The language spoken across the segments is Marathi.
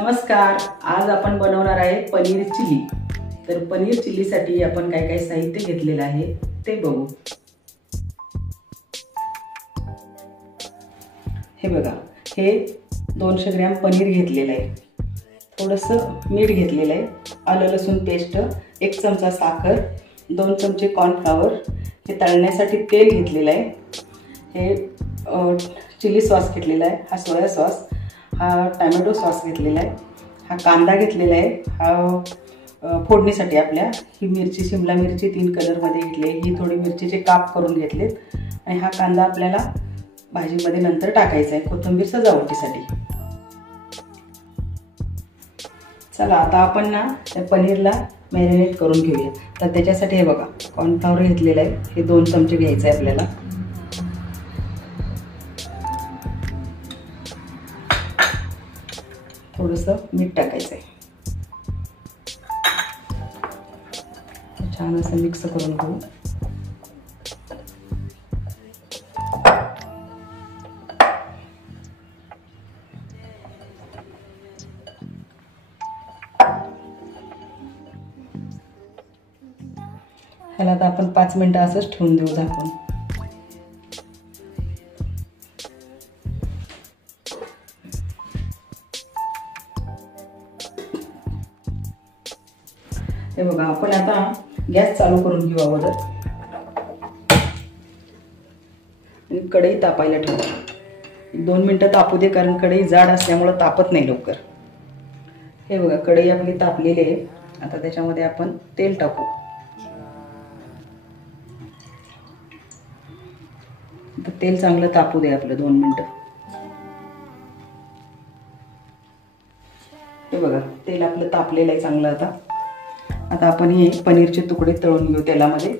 नमस्कार. आज आपण बनवणार आहे पनीर चिली. तर पनीर चिलीसाठी आपण काय काय साहित्य घेतलेलं आहे ते बघू. हे बघा, हे 200 ग्रॅम पनीर घेतलेलं आहे, थोडंसं मीठ घेतलेलं आहे, आलं लसूण पेस्ट, 1 चमचा साखर, 2 चमचे कॉर्नफ्लॉवर, हे तळण्यासाठी तेल घेतलेलं आहे, हे चिली सॉस घेतलेला आहे, हा सोया सॉस, हा टोमॅटो सॉस घेतलेला आहे, हा कांदा घेतलेला आहे, हा फोडणीसाठी आपल्या ही मिरची शिमला मिरची 3 कलरमध्ये घेतली, ही थोडी मिरचीचे काप करून घेतलेत आणि हा कांदा आपल्याला भाजीमध्ये नंतर टाकायचा आहे, कोथिंबीर सजावटीसाठी. चला आता आपण ना त्या पनीरला मॅरिनेट करून घेऊया. तर त्याच्यासाठी हे बघा, कॉर्नफ्लॉवर घेतलेलं आहे, हे 2 चमचे घ्यायचं आहे आपल्याला. थोडंसं मीठ टाकायचं आहे, छान असं मिक्स करून घेऊ. ह्याला आता आपण 5 मिनिटं असंच ठेवून देऊ झाकून. हे बघा, आपण आता गॅस चालू करून घेऊ अगोदर आणि कढई तापायला ठेवू. 2 मिनिटं तापू दे, कारण कढई जाड असल्यामुळे तापत नाही लवकर. हे बघा, कढई आपली तापलेली आहे. आता त्याच्यामध्ये आपण तेल टाकू. आता तेल चांगलं तापू दे आपलं 2 मिनिटं. हे बघा, तेल आपलं तापलेलं आहे चांगलं. आता आपण हे पनीरचे तुकडे तळून घेऊ तेलामध्ये.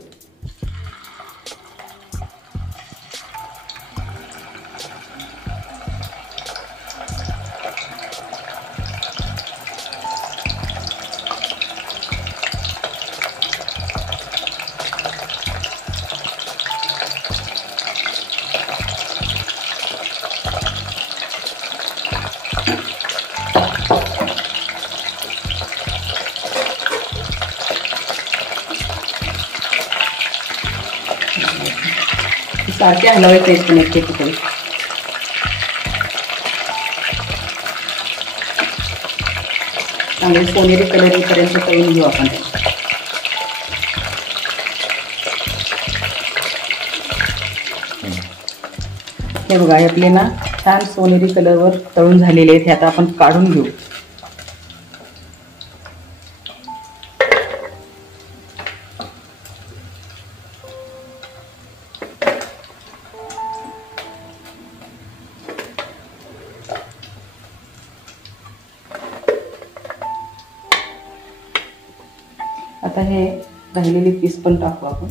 सारखे हलवायचे आहेत पनीरचे तुकडे. चांगले सोनेरी कलर येईपर्यंत तळून घेऊ आपण. हे बघा, हे आपले ना छान सोनेरी कलरवर तळून झालेले आहेत. हे आता आपण काढून घेऊ. आता हे राहिलेले पीस पण टाकू आपण.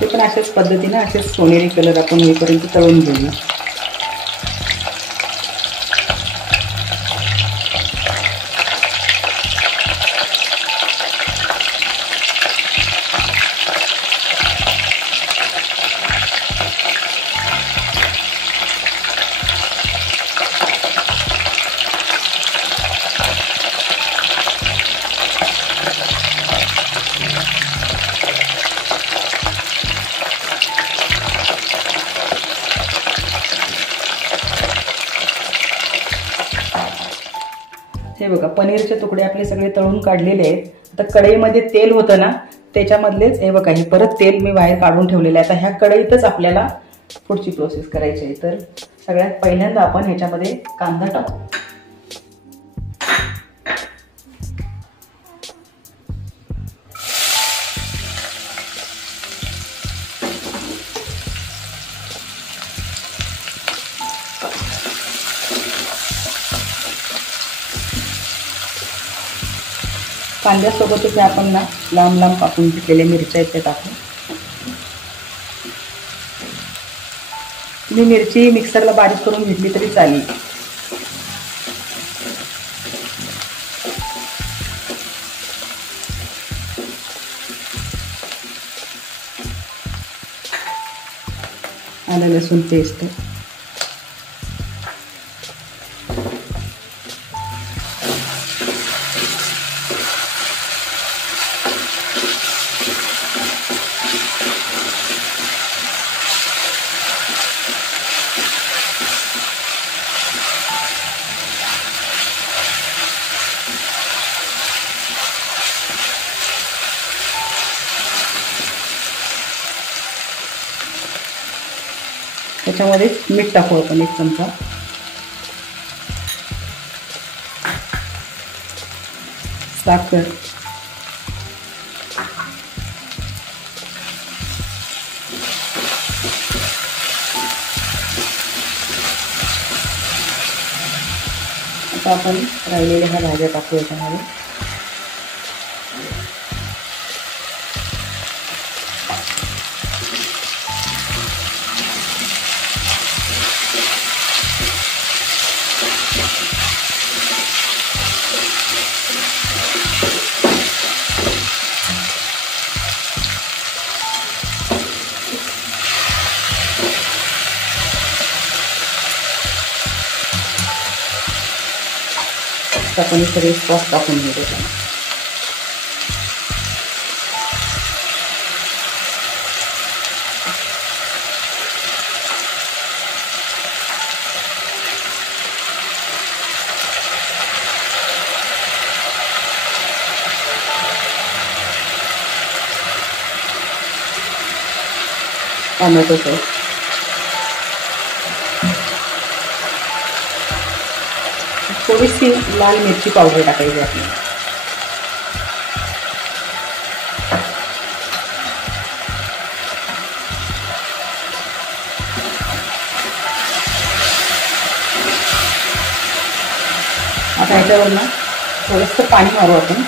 ते पण अशाच पद्धतीने असेच सोनेरी कलर आपण होईपर्यंत तळून घेऊ. हे बघा, पनीरचे तुकडे आपले सगळे तळून काढलेले आहेत. आता कढईमध्ये तेल होतं ना, त्याच्यामधलेच हे बघा, हे परत तेल मी बाहेर काढून ठेवलेलं आहे. आता ह्या कढईतच आपल्याला पुढची प्रोसेस करायची आहे. तर सगळ्यात पहिल्यांदा आपण ह्याच्यामध्ये कांदा टाकू. कांद्यासोबतच आपण ना लांब लांब कापून घेतलेल्या मिरच्या इथे टाकू. तुम्ही मिरची मिक्सरला बारीक करून घेतली तरी चालेल. आलं लसूण पेस्ट, त्याच्यामध्ये मीठ टाकू आपण 1 चमचा, साखर, आता आपण राहिलेल्या ह्या भाज्या टाकू याच्यामध्ये. आपण सगळे सॉस टाकून घेऊ. टोमॅटो सॉस, थोडीशी लाल मिरची पावडर टाकायची आपल्याला. आता याच्यावर ना थोडंसं पाणी मारू आपण.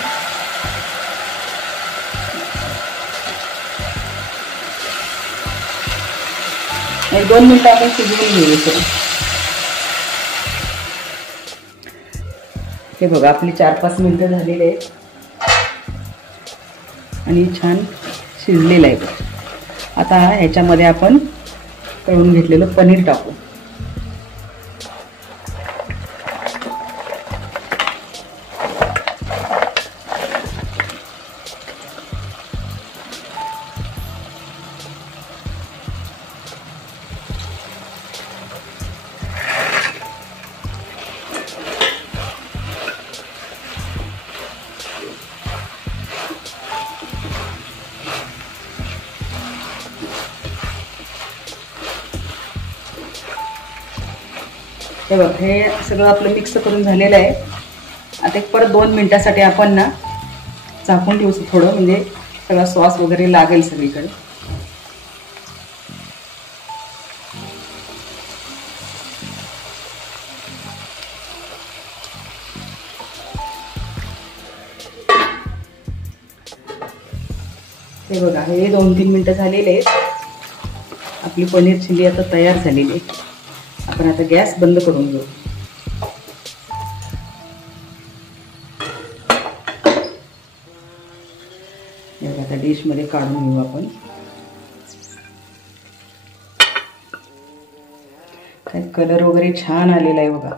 एक 2 मिनिटं आपण शिजवून घेऊ. हे बघा आपली 4-5 मिनिटं झालेली आहेत आणि छान शिजलेलं आहे. आता ह्याच्यामध्ये आपण तळून घेतलेलं पनीर टाकू. हे बघ, हे सगळं आपलं मिक्स करून झालेलं आहे. आता एक परत 2 मिनिटासाठी आपण ना झाकून ठेवू थोडं, म्हणजे सगळा सॉस वगैरे लागेल सगळीकडे. हे बघा, हे 2-3 मिनिटं झालेले आहेत. आपली पनीर चिली आता तयार झालेली आहे. आपण आता गॅस बंद करून घेऊ. आता डिश मध्ये काढून घेऊ आपण. काय कलर वगैरे छान आलेला आहे बघा.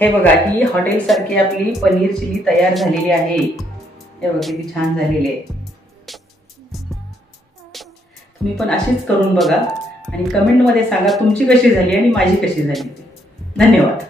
हे बघा, ही हॉटेल सारखी आपली पनीर चिली तयार झालेली आहे. हे बघा किती छान झालेली आहे. तुम्ही पण अशीच करून बघा आणि कमेंट मध्ये सांगा तुमची कशी झाली आणि माझी कशी झाली. धन्यवाद.